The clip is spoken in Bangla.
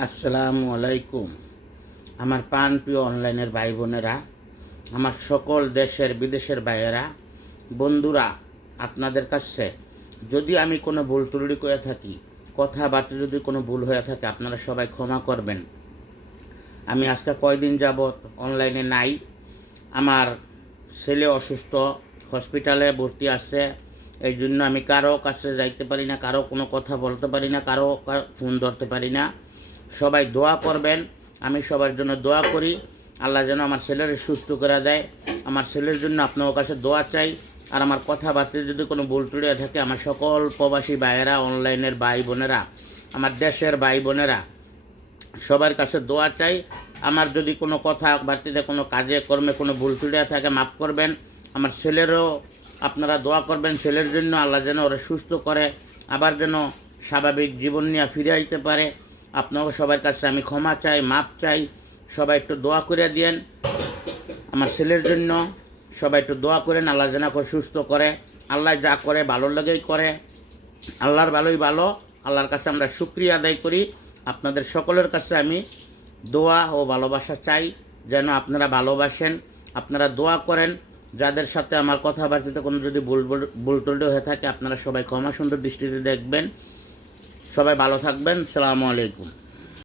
আসসালামু আলাইকুম। আমার প্রাণপ্রিয় অনলাইনের ভাই বোনেরা, আমার সকল দেশের বিদেশের ভাইয়েরা, বন্ধুরা, আপনাদের কাছে যদি আমি কোনো ভুল ত্রুটি করে থাকি, কথাবার্তা যদি কোনো ভুল হয়ে থাকে, আপনারা সবাই ক্ষমা করবেন। আমি আজকে কয়দিন যাবৎ অনলাইনে নাই। আমার ছেলে অসুস্থ, হসপিটালে ভর্তি আছে। এই জন্য আমি কারো কাছে যাইতে পারি না, কারো কোনো কথা বলতে পারি না, কারো ফোন ধরতে পারি না। সবাই দোয়া করবেন, আমি সবার জন্য দোয়া করি। আল্লাহ যেন আমার ছেলের সুস্থ করে দেয়। আমার ছেলের জন্য আপনার কাছে দোয়া চাই। আর আমার কথাবার্তায় যদি কোনো ভুল ত্রুটি থাকে, আমার সকল প্রবাসী ভাইয়েরা, অনলাইনের ভাই বোনেরা, আমার দেশের ভাই বোনেরা, সবার কাছে দোয়া চাই। আমার যদি কোনো কথাবার্তাতে, কোনো কাজে কর্মে কোনো ভুল ত্রুটি থাকে, মাফ করবেন। আমার ছেলেরও আপনারা দোয়া করবেন, ছেলের জন্য আল্লাহ যেন ওরা সুস্থ করে, আবার যেন স্বাভাবিক জীবন নিয়ে ফিরে আইতে পারে। আপনাকে সবার কাছে আমি ক্ষমা চাই, মাপ চাই। সবাই একটু দোয়া করে দিয়েন আমার ছেলের জন্য। সবাই একটু দোয়া করেন, আল্লাহ যেন করে সুস্থ করে। আল্লাহ যা করে ভালো লাগেই করে, আল্লাহর ভালোই ভালো। আল্লাহর কাছে আমরা শুকরিয়া আদায় করি। আপনাদের সকলের কাছে আমি দোয়া ও ভালোবাসা চাই, যেন আপনারা ভালোবাসেন, আপনারা দোয়া করেন। যাদের সাথে আমার কথাবার্তাতে কোনো যদি ভুল ত্রুটি হয়ে থাকে, আপনারা সবাই ক্ষমা সুন্দর দৃষ্টিতে দেখবেন। সবাই ভালো থাকবেন। আসসালামু আলাইকুম।